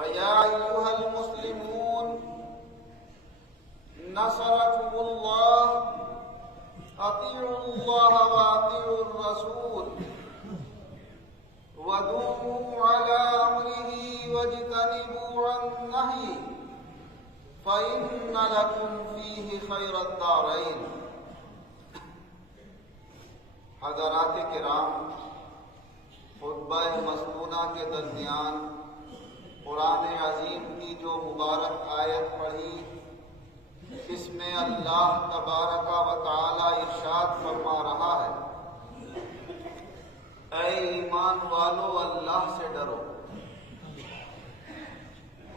فَيَا أَيُّهَا الْمُسْلِمُونَ نَصَرَكُمُ اللَّهُ أَطِيعُوا اللَّهَ وَأَطِيعُوا الرَّسُولَ وَدُومُوا عَلَى أَمْرِهِ وَاجْتَنِبُوا عَنْ نَهْيِهِ فَإِنَّ لَكُمْ فِيهِ خَيْرَ الدَّارَيْنِ۔ حضرات کرام، خطبہ مسنونہ کے درمیان قرآن عظیم کی جو مبارک آیت پڑھی، اس میں اللہ تبارک و تعالی ارشاد فرما رہا ہے، اے ایمان والو اللہ سے ڈرو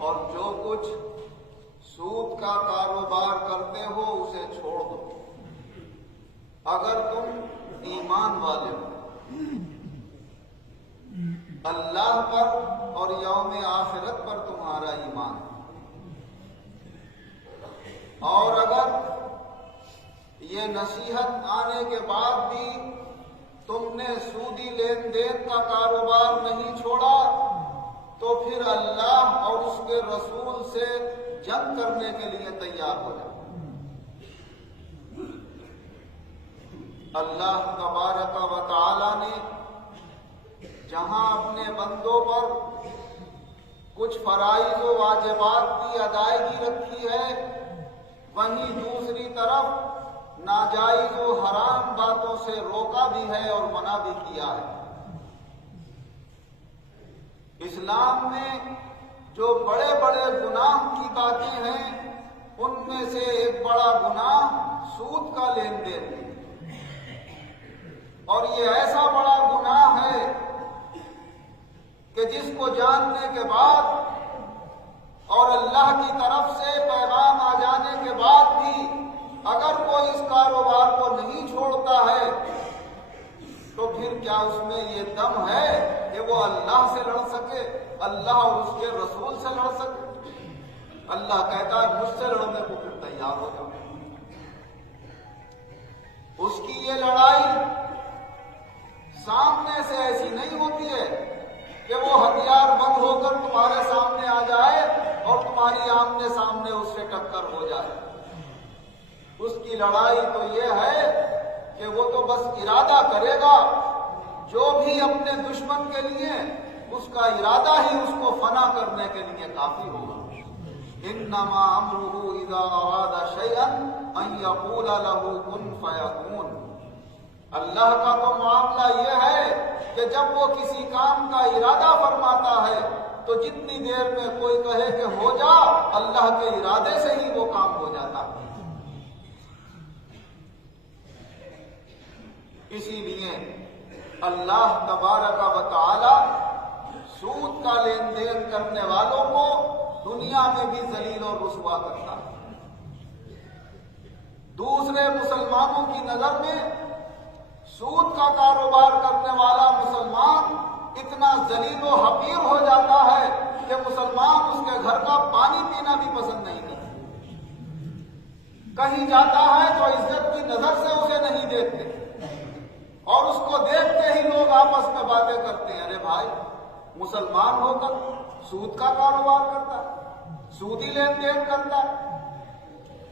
اور جو کچھ سود کا کاروبار کرتے ہو اسے چھوڑ دو اگر تم ایمان والے ہو، اللہ پر اور یوم آخرت پر تمہارا ایمان ہے۔ اور اگر یہ نصیحت آنے کے بعد بھی تم نے سودی لین دین کا کاروبار نہیں چھوڑا تو پھر اللہ اور اس کے رسول سے جنگ کرنے کے لیے تیار ہو جاؤ۔ اللہ تبارک و تعالی نے جہاں اپنے بندوں پر کچھ فرائض و واجبات کی ادائیگی رکھی ہے، وہیں دوسری طرف ناجائز و حرام باتوں سے روکا بھی ہے اور منع بھی کیا ہے۔ اسلام میں جو بڑے بڑے گناہ کی باتیں ہیں، ان میں سے ایک بڑا گناہ سود کا لین دین ہے، اور یہ ایسا بڑا گناہ ہے کہ جس کو جاننے کے بعد اور اللہ کی طرف سے پیغام آ جانے کے بعد بھی اگر کوئی اس کاروبار کو نہیں چھوڑتا ہے تو پھر کیا اس میں یہ دم ہے کہ وہ اللہ سے لڑ سکے، اللہ اور اس کے رسول سے لڑ سکے؟ اللہ کہتا ہے مجھ سے لڑنے کو پھر تیار ہو جاؤ۔ اس کی یہ لڑائی سامنے سے ایسی نہیں ہوتی ہے کہ وہ ہتھیار بند ہو کر تمہارے سامنے آ جائے اور تمہاری آمنے سامنے اس سے ٹکر ہو جائے۔ اس کی لڑائی تو یہ ہے کہ وہ تو بس ارادہ کرے گا، جو بھی اپنے دشمن کے لیے اس کا ارادہ ہی اس کو فنا کرنے کے لیے کافی ہوگا۔ انما امرہ اذا اراد شیئا ان یقول له کن فیکون۔ اللہ کا تو معاملہ یہ ہے کہ جب وہ کسی کام کا ارادہ فرماتا ہے تو جتنی دیر میں کوئی کہے کہ ہو جا، اللہ کے ارادے سے ہی وہ کام ہو جاتا ہے۔ اسی لیے اللہ تبارک و تعالی سود کا لین دین کرنے والوں کو دنیا میں بھی ذلیل اور رسوا کرتا ہے۔ دوسرے مسلمانوں کی نظر میں سود کا کاروبار کرنے والا مسلمان اتنا ذلیل و حقیر ہو جاتا ہے کہ مسلمان اس کے گھر کا پانی پینا بھی پسند نہیں کرتا۔ کہیں جاتا ہے تو عزت کی نظر سے اسے نہیں دیکھتے، اور اس کو دیکھتے ہی لوگ آپس میں باتیں کرتے ہیں، ارے بھائی مسلمان ہو کر سود کا کاروبار کرتا ہے، سودی لین دین کرتا ہے۔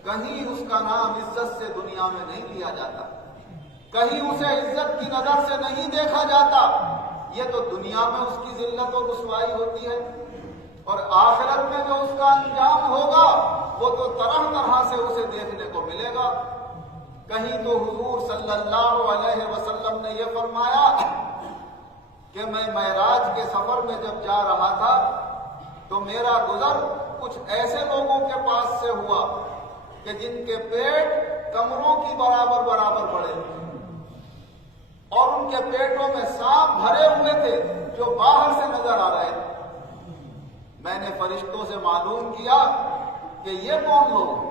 کہیں اس کا نام عزت سے دنیا میں نہیں لیا جاتا، کہیں اسے عزت کی نظر سے نہیں دیکھا جاتا۔ یہ تو دنیا میں اس کی ذلت اور رسوائی ہوتی ہے، اور آخرت میں جو اس کا انجام ہوگا وہ تو طرح طرح سے اسے دیکھنے کو ملے گا۔ کہیں تو حضور صلی اللہ علیہ وسلم نے یہ فرمایا کہ میں معراج کے سفر میں جب جا رہا تھا تو میرا گزر کچھ ایسے لوگوں کے پاس سے ہوا کہ جن کے پیٹ کمروں کی برابر بڑے تھے، اور ان کے پیٹوں میں سانپ بھرے ہوئے تھے جو باہر سے نظر آ رہے تھے۔ میں نے فرشتوں سے معلوم کیا کہ یہ کون لوگ ہیں؟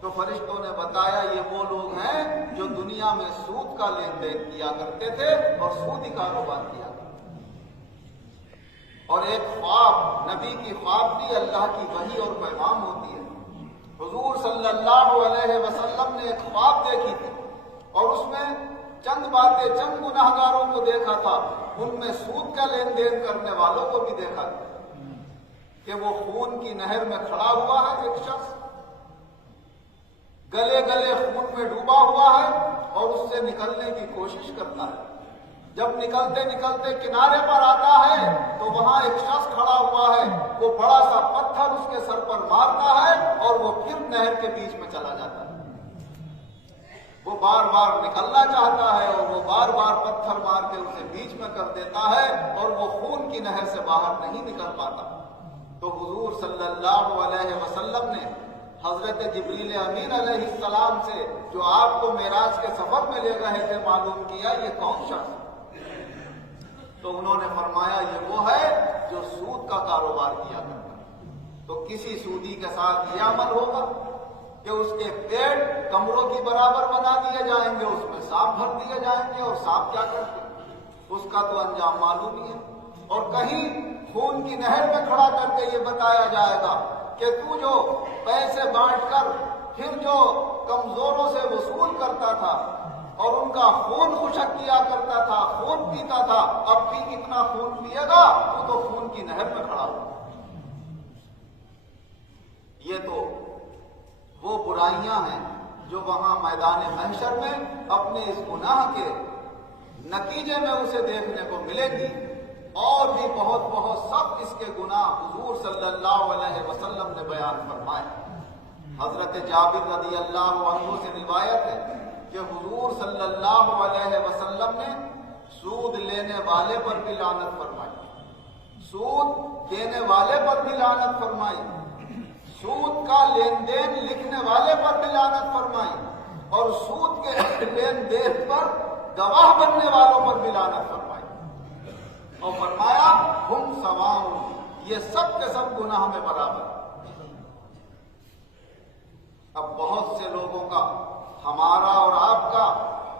تو فرشتوں نے بتایا یہ وہ لوگ ہیں جو دنیا میں سود کا لین دین کیا کرتے تھے اور سودی کاروبار کیا کرتے تھے۔ اور ایک خواب، نبی کی خواب بھی اللہ کی وحی اور پیغام ہوتی ہے۔ حضور صلی اللہ علیہ وسلم نے ایک خواب دیکھی تھی، اور اس میں چند باتیں چند گناہگاروں کو دیکھا تھا، ان میں سود کا لین دین کرنے والوں کو بھی دیکھا تھا۔ کہ وہ خون کی نہر میں کھڑا ہوا ہے ایک شخص، گلے گلے خون میں ڈوبا ہوا ہے اور اس سے نکلنے کی کوشش کرتا ہے۔ جب نکلتے نکلتے کنارے پر آتا ہے تو وہاں ایک شخص کھڑا ہوا ہے، وہ بڑا سا پتھر اس کے سر پر مارتا ہے اور وہ پھر نہر کے بیچ میں چلا جاتا ہے۔ وہ بار بار نکلنا چاہتا ہے اور وہ بار بار پتھر مار کے اسے بیچ میں کر دیتا ہے اور وہ خون کی نہر سے باہر نہیں نکل پاتا۔ تو حضور صلی اللہ علیہ وسلم نے حضرت جبریل امین علیہ السلام سے، جو آپ کو معراج کے سفر میں لے گئے تھے، معلوم کیا یہ کون شخص؟ تو انہوں نے فرمایا یہ وہ ہے جو سود کا کاروبار کیا کرتا ہے۔ تو کسی سودی کے ساتھ یہ عمل ہوگا کہ اس کے پیٹ کمروں کی برابر بنا دیے جائیں گے، اس میں سانپ بھر دیے جائیں گے، اور سانپ کیا کرتے ہیں اس کا تو انجام معلوم ہی ہے۔ اور کہیں خون کی نہر میں کھڑا کر کے یہ بتایا جائے گا کہ تو جو پیسے بانٹ کر پھر جو کمزوروں سے وصول کرتا تھا اور ان کا خون خشک کیا کرتا تھا، خون پیتا تھا، اب بھی اتنا خون پیے گا تو خون کی نہر میں کھڑا ہو۔ یہ تو وہ برائیاں ہیں جو وہاں میدان محشر میں اپنے اس گناہ کے نتیجے میں اسے دیکھنے کو ملے گی۔ اور بھی بہت بہت سخت اس کے گناہ حضور صلی اللہ علیہ وسلم نے بیان فرمائے۔ حضرت جابر رضی اللہ عنہ سے روایت ہے کہ حضور صلی اللہ علیہ وسلم نے سود لینے والے پر بھی لعنت فرمائی، سود دینے والے پر بھی لعنت فرمائی، سود کا لین دین لکھنے والے پر بھی لعنت فرمائی، اور سود کے لین دین پر گواہ بننے والوں پر بھی لعنت فرمائی، اور فرمایا ہم سواء، یہ سب کے سب گناہ میں برابر۔ اب بہت سے لوگوں کا، ہمارا اور آپ کا،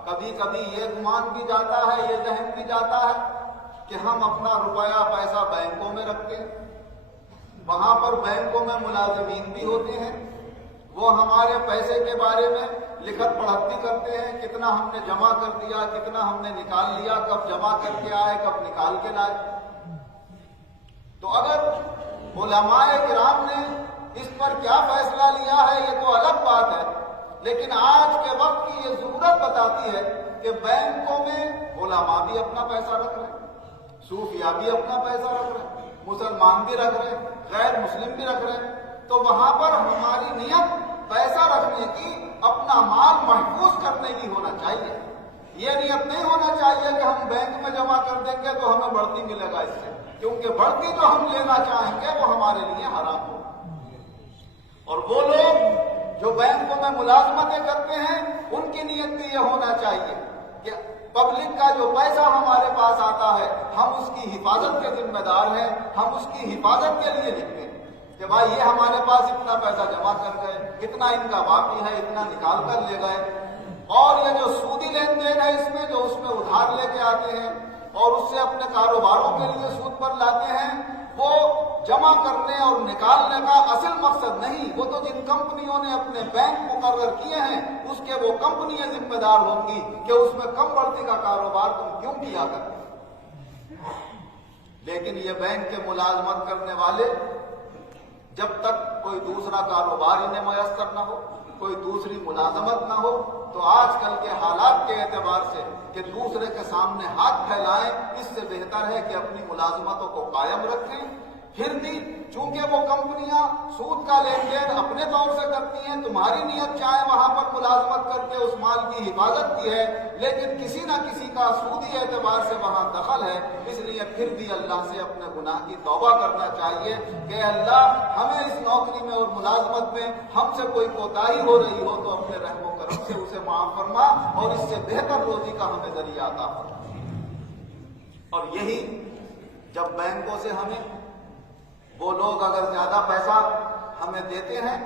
کبھی کبھی یہ گمان بھی جاتا ہے، یہ ذہن بھی جاتا ہے کہ ہم اپنا روپیہ پیسہ بینکوں میں رکھتے ہیں، وہاں پر بینکوں میں ملازمین بھی ہوتے ہیں، وہ ہمارے پیسے کے بارے میں لکھت پڑھت بھی کرتے ہیں، کتنا ہم نے جمع کر دیا، کتنا ہم نے نکال لیا، کب جمع کر کے آئے، کب نکال کے لائے۔ تو اگر علماء کرام نے اس پر کیا فیصلہ لیا ہے یہ تو الگ بات ہے، لیکن آج کے وقت کی یہ ضرورت بتاتی ہے کہ بینکوں میں علماء بھی اپنا پیسہ رکھ رہے ہیں، صوفیاء بھی اپنا پیسہ رکھ رہے ہیں، مسلمان بھی رکھ رہے ہیں، غیر مسلم بھی رکھ رہے ہیں۔ تو وہاں پر ہماری نیت پیسہ رکھنے کی، اپنا مال محفوظ کرنے کی ہونا چاہیے۔ یہ نیت نہیں ہونا چاہیے کہ ہم بینک میں جمع کر دیں گے تو ہمیں بڑھتی ملے گا اس سے، کیونکہ بڑھتی جو ہم لینا چاہیں گے وہ ہمارے لیے حرام ہو۔ اور وہ لوگ جو بینکوں میں ملازمتیں کرتے ہیں ان کی نیت بھی یہ ہونا چاہیے کہ پبلک کا جو پیسہ ہمارے پاس آتا ہے ہم اس کی حفاظت کے ذمہ دار ہیں، ہم اس کی حفاظت کے لیے لکھتے ہیں کہ بھائی یہ ہمارے پاس اتنا پیسہ جمع کر گئے، اتنا ان کا باقی ہے، اتنا نکال کر لے گئے۔ اور یہ جو سودی لین دین ہے اس میں جو اس میں ادھار لے کے آتے ہیں اور اس سے اپنے کاروباروں کے لیے سود پر لاتے ہیں، وہ جمع کرنے اور نکالنے کا اصل مقصد نہیں، وہ تو جن کمپنیوں نے اپنے بینک مقرر کیے ہیں اس کے وہ کمپنیاں ذمہ دار ہوں گی کہ اس میں کم بڑھتی کا کاروبار تم کیوں کیا کرتے۔ لیکن یہ بینک کے ملازمت کرنے والے جب تک کوئی دوسرا کاروبار انہیں میسر نہ ہو، کوئی دوسری ملازمت نہ ہو، تو آج کل کے حالات کے اعتبار سے کہ دوسرے کے سامنے ہاتھ پھیلائیں، اس سے بہتر ہے کہ اپنی ملازمتوں کو قائم رکھیں۔ پھر بھی چونکہ وہ کمپنیاں سود کا لین دین اپنے طور سے کرتی ہیں، تمہاری نیت چاہے وہاں پر ملازمت کر کے اس مال کی حفاظت کی ہے، لیکن کسی نہ کسی کا سودی اعتبار سے وہاں دخل ہے، اس لیے پھر بھی اللہ سے اپنے گناہ کی توبہ کرنا چاہیے کہ اللہ ہمیں اس نوکری میں اور ملازمت میں ہم سے کوئی کوتاہی ہو رہی ہو تو اپنے رحم و کرم سے اسے معاف فرما اور اس سے بہتر روزی کا ہمیں ذریعہ عطا فرما۔ اور یہی جب بینکوں سے ہمیں وہ لوگ اگر زیادہ پیسہ ہمیں دیتے ہیں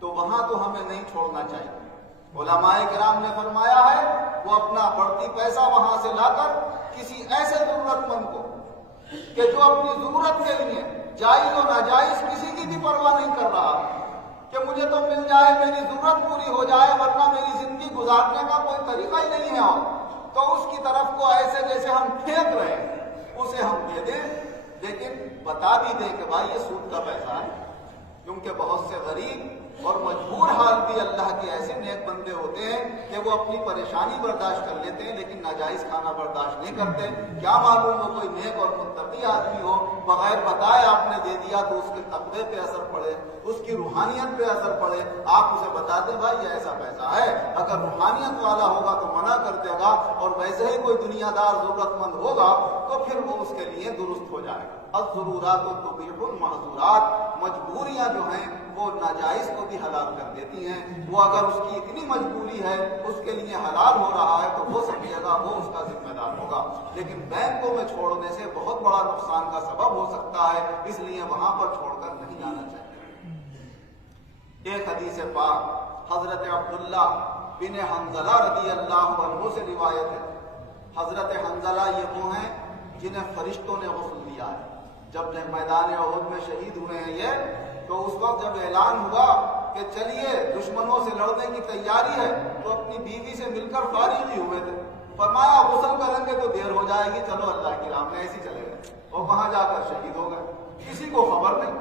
تو وہاں تو ہمیں نہیں چھوڑنا چاہیے۔ علماء کرام نے فرمایا ہے وہ اپنا بڑھتی پیسہ وہاں سے لا کر کسی ایسے ضرورت مند کو کہ جو اپنی ضرورت کے لیے جائز و ناجائز کسی کی بھی پرواہ نہیں کر رہا کہ مجھے تو مل جائے، میری ضرورت پوری ہو جائے، ورنہ میری زندگی گزارنے کا کوئی طریقہ ہی نہیں ہے، اور تو اس کی طرف کو ایسے جیسے ہم پھینک رہے ہیں اسے ہم دے دیں، لیکن بتا بھی دیں کہ بھائی یہ سود کا پیسہ ہے، کیونکہ بہت سے غریب اور مجبور حال بھی اللہ کے ایسے نیک بندے ہوتے ہیں کہ وہ اپنی پریشانی برداشت کر لیتے ہیں لیکن ناجائز کھانا برداشت نہیں کرتے۔ کیا معلوم وہ کوئی نیک اور متقی آدمی ہو، بغیر بتائے آپ نے دے دیا تو اس کے تقوی پہ اثر پڑے، اس کی روحانیت پہ اثر پڑے۔ آپ اسے بتا دیں بھائی یہ ایسا پیسہ ہے، اگر روحانیت والا ہوگا تو منع کر دے گا، اور ویسے ہی کوئی دنیا دار ضرورت مند ہوگا تو پھر وہ اس کے لیے درست ہو جائے گا۔ الضرورات تبیح المحظورات، مجبوریاں جو ہیں وہ ناجائز کو بھی حلال کر دیتی ہیں۔ وہ اگر اس کی اتنی مجبوری ہے اس کے لیے حلال ہو رہا ہے تو وہ سمجھے گا وہ اس کا ذمہ دار ہوگا، لیکن بینکوں میں چھوڑنے سے بہت بڑا نقصان کا سبب ہو سکتا ہے، اس لیے وہاں پر چھوڑ کر نہیں جانا چاہیے۔ ایک حدیث پاک حضرت عبداللہ بن حنظلہ رضی اللہ عنہ سے روایت ہے۔ حضرت حنظلہ یہ وہ ہیں جنہیں فرشتوں نے غسل دیا ہے۔ جب میدان احد میں شہید ہوئے ہیں یہ، تو اس وقت جب اعلان ہوا کہ چلیے دشمنوں سے لڑنے کی تیاری ہے تو اپنی بیوی سے مل کر فارغ ہی ہوئے تھے۔ فرمایا غسل کریں گے تو دیر ہو جائے گی، چلو اللہ کی راہ میں ایسے چلے گئے اور وہاں جا کر شہید ہو گئے، کسی کو خبر نہیں۔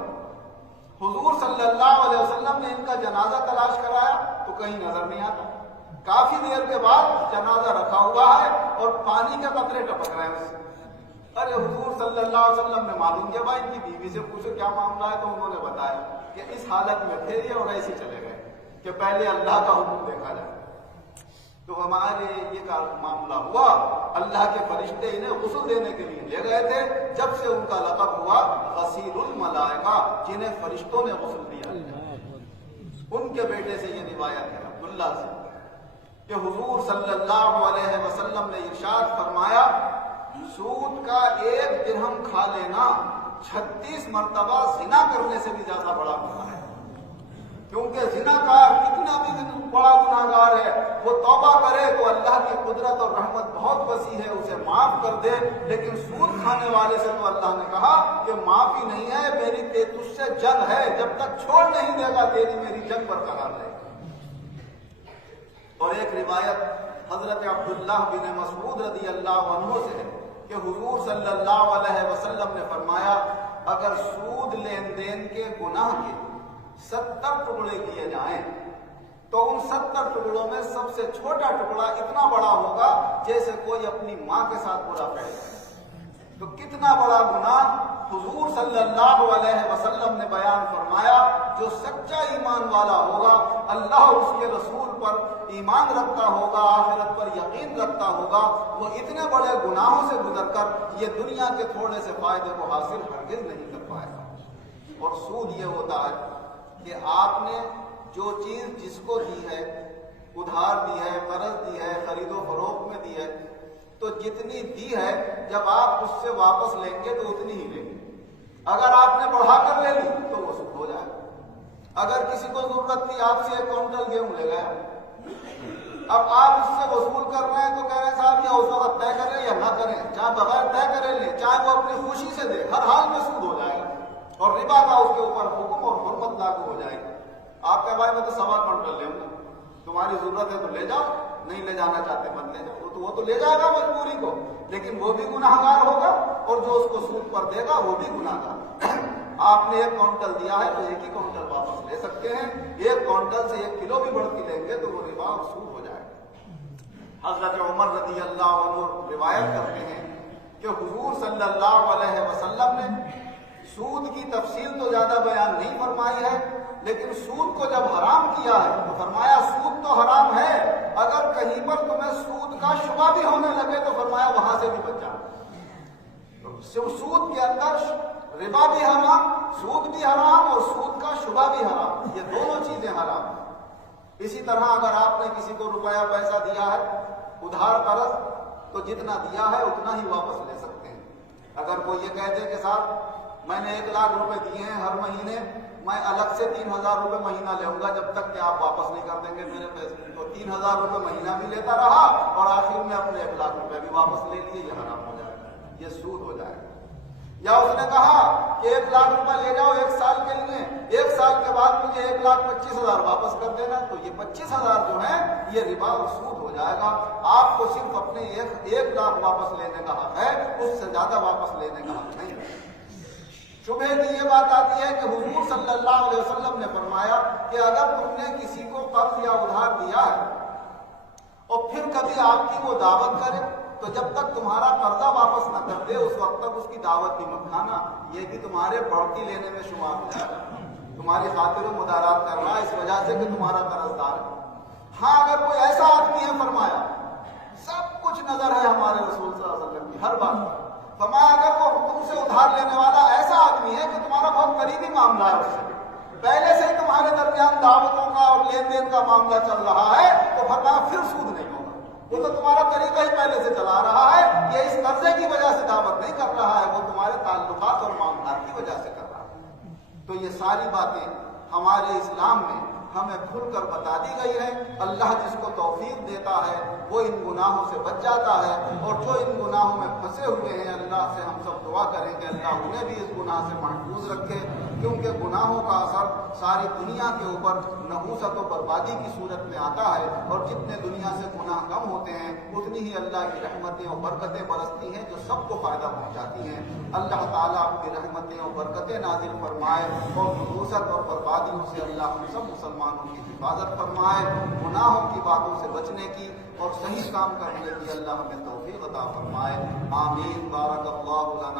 حضور صلی اللہ علیہ وسلم نے ان کا جنازہ تلاش کرایا تو کہیں نظر نہیں آتا۔ کافی دیر کے بعد جنازہ رکھا ہوا ہے اور پانی کے قطرے ٹپک رہے ہیں اس سے۔ ارے حضور صلی اللہ علیہ وسلم نے معلوم کیا، بھائی ان کی بیوی سے پوچھو کیا معاملہ ہے، تو انہوں نے بتایا کہ اس حالت میں تھے یہ اور ایسے چلے گئے کہ پہلے اللہ کا حکم دیکھا جائے۔ تو ہمارے یہ کا معاملہ ہوا، اللہ کے فرشتے انہیں غسل دینے کے لیے لے گئے تھے، جب سے ان کا لقب ہوا غسیل الملائکہ، جنہیں فرشتوں نے غسل دیا۔ ان کے بیٹے سے یہ روایت ہے عبداللہ سے کہ حضور صلی اللہ علیہ وسلم نے ارشاد فرمایا، سود کا 1 درہم کھا لینا 36 مرتبہ زنا کرنے سے بھی زیادہ بڑا گناہ ہے، کیونکہ زنا کار کتنا بھی بڑا گناہ گار ہے، وہ توبہ کرے تو اللہ کی قدرت اور رحمت بہت وسیع ہے، اسے معاف کر دے، لیکن سود کھانے والے سے تو اللہ نے کہا کہ معافی نہیں ہے، میری تجھ سے جنگ ہے، جب تک چھوڑ نہیں دے گا تیری میری جنگ برقرار رہے گی۔ اور ایک روایت حضرت عبداللہ بن مسعود رضی اللہ عنہ سے ہے کہ حضور صلی اللہ علیہ وسلم نے فرمایا، اگر سود لین دین کے گناہ کے 70 ٹکڑے کیے جائیں تو ان 70 ٹکڑوں میں سب سے چھوٹا ٹکڑا اتنا بڑا ہوگا جیسے کوئی اپنی ماں کے ساتھ برا فعل کرے۔ تو کتنا بڑا گناہ حضور صلی اللہ علیہ وسلم نے بیان فرمایا۔ جو سچا ایمان والا ہوگا، اللہ اور اس کے رسول پر ایمان رکھتا ہوگا، آخرت پر یقین رکھتا ہوگا، وہ اتنے بڑے گناہوں سے گزر کر یہ دنیا کے تھوڑے سے فائدے کو حاصل ہرگز نہیں کر پائے گا۔ اور سود یہ ہوتا ہے کہ آپ نے جو چیز جس کو دی ہے، ادھار دی ہے، قرض دی ہے، خرید و فروخت میں دی ہے، تو جتنی دی ہے جب آپ اس سے واپس لیں گے تو اتنی ہی لیں گے۔ اگر آپ نے بڑھا کر لے لی تو وہ سود ہو جائے گا۔ اگر کسی کو ضرورت تھی آپ سے 1 کوئنٹل گیہوں لے گیا، اب آپ اس سے وصول کر رہے ہیں تو کہہ رہے ہیں صاحب یا اس وقت طے کریں یا نہ کریں، چاہے بغیر طے کرے لیں، چاہے وہ اپنی خوشی سے دے، ہر حال میں سود ہو جائے گا اور ربا کا اس کے اوپر حکم اور حرمت لاگو ہو جائے گی۔ آپ کہے بھائی میں تو 1.25 کوئنٹل لوں گا، تمہاری ضرورت ہے تو لے جاؤ، نہیں لے جانا چاہتے مت لے جاؤ، تو وہ تو لے جائے گا مجبوری کو، لیکن وہ بھی گناہ گار ہوگا اور جو اس کو سود پر دے گا وہ بھی گناہ گار۔ آپ نے 1 کوئنٹل دیا ہے تو 1 ہی کوئنٹل واپس لے سکتے ہیں، 1 کوئنٹل سے 1 کلو بھی بڑھ کے لیں گے تو وہ ربا اور سود ہو جائے گا۔ حضرت عمر رضی اللہ عنہ روایت کرتے ہیں کہ حضور صلی اللہ علیہ وسلم نے سود کی تفصیل تو زیادہ بیان نہیں فرمائی ہے، لیکن سود کو جب حرام کیا ہے تو فرمایا سود تو حرام ہے، اگر کہیں پر تمہیں سود کا شبہ بھی ہونے لگے تو فرمایا وہاں سے بھی بچ جانا۔ سود کے اندر ربا بھی حرام، سود بھی حرام اور سود کا شبہ بھی حرام، یہ دونوں چیزیں حرام ہیں۔ اسی طرح اگر آپ نے کسی کو روپیہ پیسہ دیا ہے ادھار قرض، تو جتنا دیا ہے اتنا ہی واپس لے سکتے ہیں۔ اگر کوئی یہ کہہ دے کہ صاحب میں نے 1 لاکھ روپے دیے ہیں ہر مہینے، میں الگ سے 3000 روپے مہینہ لوں گا جب تک کہ آپ واپس نہیں کر دیں گے میرے پیسے، تو 3000 روپے مہینہ بھی لیتا رہا اور آخر میں اپنے 1 لاکھ روپے بھی واپس لے لیے، یہ حرام ہو جائے گا، یہ سود ہو جائے گا۔ یا اس نے کہا کہ 1 لاکھ روپے لے جاؤ 1 سال کے لیے، 1 سال کے بعد مجھے 1,25,000 واپس کر دینا، تو یہ 25,000 جو ہے یہ ربا اور سود ہو جائے گا۔ آپ کو صرف اپنے 1 لاکھ واپس لینے کا حق ہے، اس سے زیادہ واپس لینے کا حق نہیں ہے۔ شبہ کی یہ بات آتی ہے کہ حضور صلی اللہ علیہ وسلم نے فرمایا کہ اگر تم نے کسی کو قرض یا ادھار دیا ہے اور پھر کبھی آپ کی وہ دعوت کرے تو جب تک تمہارا قرضہ واپس نہ کر دے اس وقت تک اس کی دعوت بھی مت کھانا، یہ بھی تمہارے بڑھتی لینے میں شمار ہو جائے گا، تمہاری خاطر و مدارات کر رہا ہے اس وجہ سے کہ تمہارا قرض دار ہے۔ ہاں اگر کوئی ایسا آدمی ہے، فرمایا سب کچھ نظر ہے ہمارے رسول صلی اللہ علیہ وسلم کی ہر بات پر، فرمایا اگر وہ تم سے ادھار لینے والا ایسا آدمی ہے کہ تمہارا بہت قریبی معاملہ ہے اس سے، پہلے سے ہی تمہارے درمیان دعوتوں کا اور لین دین کا معاملہ چل رہا ہے، تو فرمایا پھر سود نہیں ہوگا، وہ تو تمہارا طریقہ ہی پہلے سے چلا رہا ہے، یہ اس قرضے کی وجہ سے دعوت نہیں کر رہا ہے، وہ تمہارے تعلقات اور معاملات کی وجہ سے کر رہا ہے۔ تو یہ ساری باتیں ہمارے اسلام میں ہمیں کھل کر بتا دی گئی ہے۔ اللہ جس کو توفیق دیتا ہے وہ ان گناہوں سے بچ جاتا ہے، اور جو ان گناہوں میں پھنسے ہوئے ہیں اللہ سے ہم سب دعا کریں کہ اللہ انہیں بھی اس گناہ سے محفوظ رکھے، کیونکہ گناہوں کا اثر ساری دنیا کے اوپر نحوست و بربادی کی صورت میں آتا ہے، اور جتنے دنیا سے گناہ کم ہوتے ہیں اتنی ہی اللہ کی رحمتیں اور برکتیں برستی ہیں جو سب کو فائدہ پہنچاتی ہیں۔ اللہ تعالیٰ اپنی رحمتیں اور برکتیں نازل فرمائے، اور نحوست اور بربادیوں سے اللہ ہم سب مسلمانوں کی حفاظت فرمائے، گناہوں کی باتوں سے بچنے کی اور صحیح کام کرنے کی اللہ ہمیں توفیق عطا فرمائے۔ آمین۔ بارک اللہ لنا